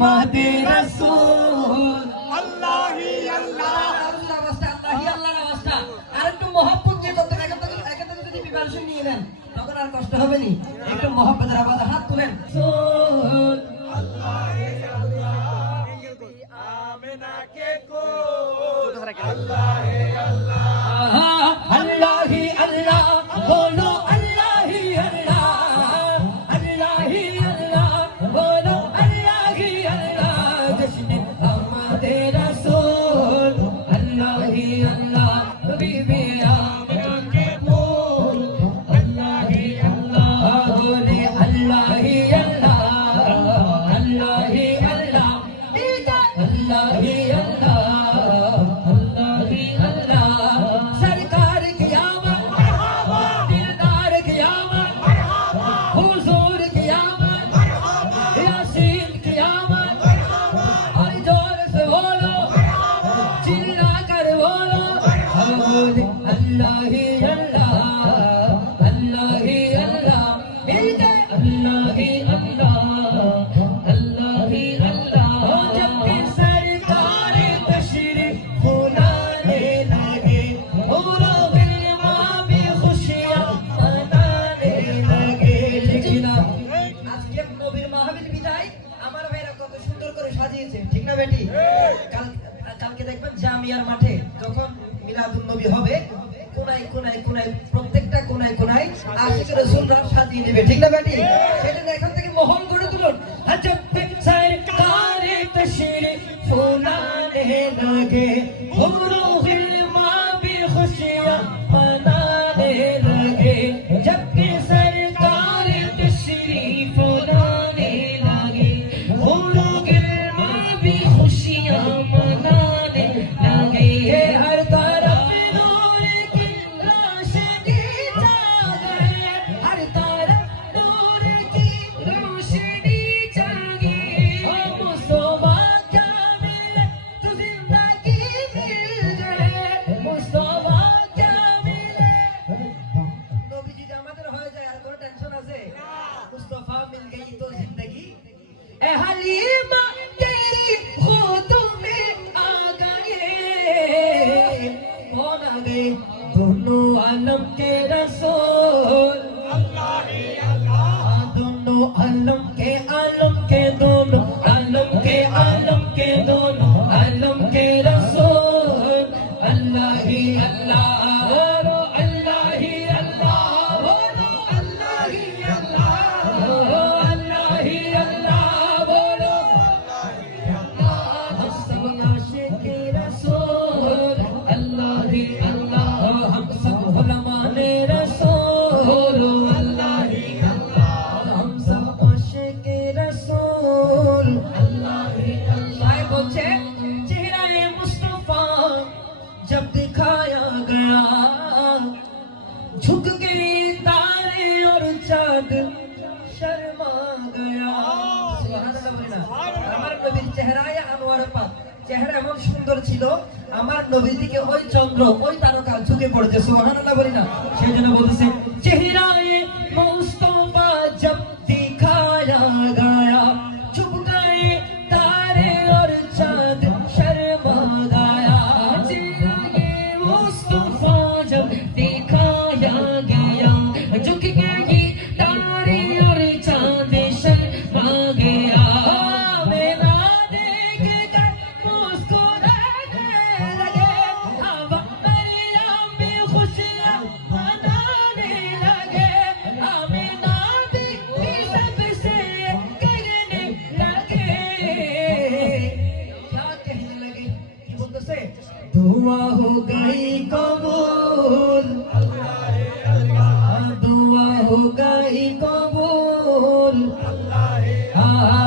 মাদে রাসূল আল্লাহ হি আল্লাহ আর একটু মহব্বত দিয়ে করতে একান্ত যদি প্রিপারেশন নিয়ে নেন তখন আর কষ্ট হবে না। একটু মহব্বতের আওয়াজে হাত তুলেন। আল্লাহ হি আল্লাহ আমিনা কে কো আল্লাহ হি আল্লাহ আল্লাহ হি আল্লাহ বলো আল্লাহ হি আল্লাহ আল্লাহ হি আল্লাহ বলো আল্লাহ হি আল্লাহ জশনে আমাদের রাসূল আল্লাহ হি আল্লাহ বিবি আমিনা কে ফুল আল্লাহ হি আল্লাহ বলে আল্লাহ হি আল্লাহ আল্লাহ হি আল্লাহ আল্লাহ হি আল্লাহ ঠিক না বেটি? কালকে দেখবেন জামিয়ার মাঠে যখন মিলাদুন নবী হবে কোনায় কোনায় কোনায় প্রত্যেকটা কোনায় কোনায় আশিক রাসূলরা সাজিয়ে নেবে। ঠিক না বেটি? সেটা এখন থেকে মহল করে তুলুন। জব তক সরকারে তশরিফ ফুলানে লাগে রূহিল মা বি খুশিয়াঁ মনানে লাগে জব কে সরকারে তশরিফ ফুলানে লাগে রূহিল মা বি খুশিयां मनाने लगे हर तरफ नूर की रोशनी छा गए हर तरफ नूर की रोशनी छा गई मुस्तफा क्या मिले तो जिंदगी मिल जाए मुस्तफा क्या मिले नबी जी আমাদের হয়ে যায় আর কোনো টেনশন আছে मुस्तफा मिल गई तो जिंदगी ए हलीमा तेरी खुद में आ गए कौन आ गए दोनों आलम के रसूल अल्लाह ही अल्लाह दोनों आलम के दोनों आलम के दोनों आलम के रसूल अल्लाह ही अल्लाह बोलो अल्लाह ही अल्लाह बोलो अल्लाह ही अल्लाह अल्लाह ही अल्लाह बोलो हम सब आशिक रसूल अल्लाह ही अल्लाह हम सब गुलामान रसूल अल्लाह ही अल्लाह हम सब आशिक रसूल अल्लाह ही अल्लाह बोले चेहरा मुस्तफा जब दिखाया गया झुक गए तारे और चाँद शर्मा गया আমার নবীর চেহারায় আনোয়ার পাক চেহারা এমন সুন্দর ছিল আমার নবীর দিকে ওই চন্দ্র ওই তারকা ঝুঁকে পড়েছে সুবহানাল্লাহ বলি না সেজন্য বলতেছে চেহারায় মুস্তাফা जब दिखाया गया झुक गए तारे और चाँद शर्मा गया चेहराए मुस्ताफा जब दिखाया गया झुक गए तारे और चाँद शर्मा गया मेरा देख कर मुस्कुराने लगे हवा मरियम भी खुशियाँ मनाने लगे आमिना भी सबसे कहने लगे क्या कहने लगे कि बोलते से दुआ हो गई कबूल अल्लाह ही अल्लाह दुआ हो गई कबूल अल्लाह ही अल्लाह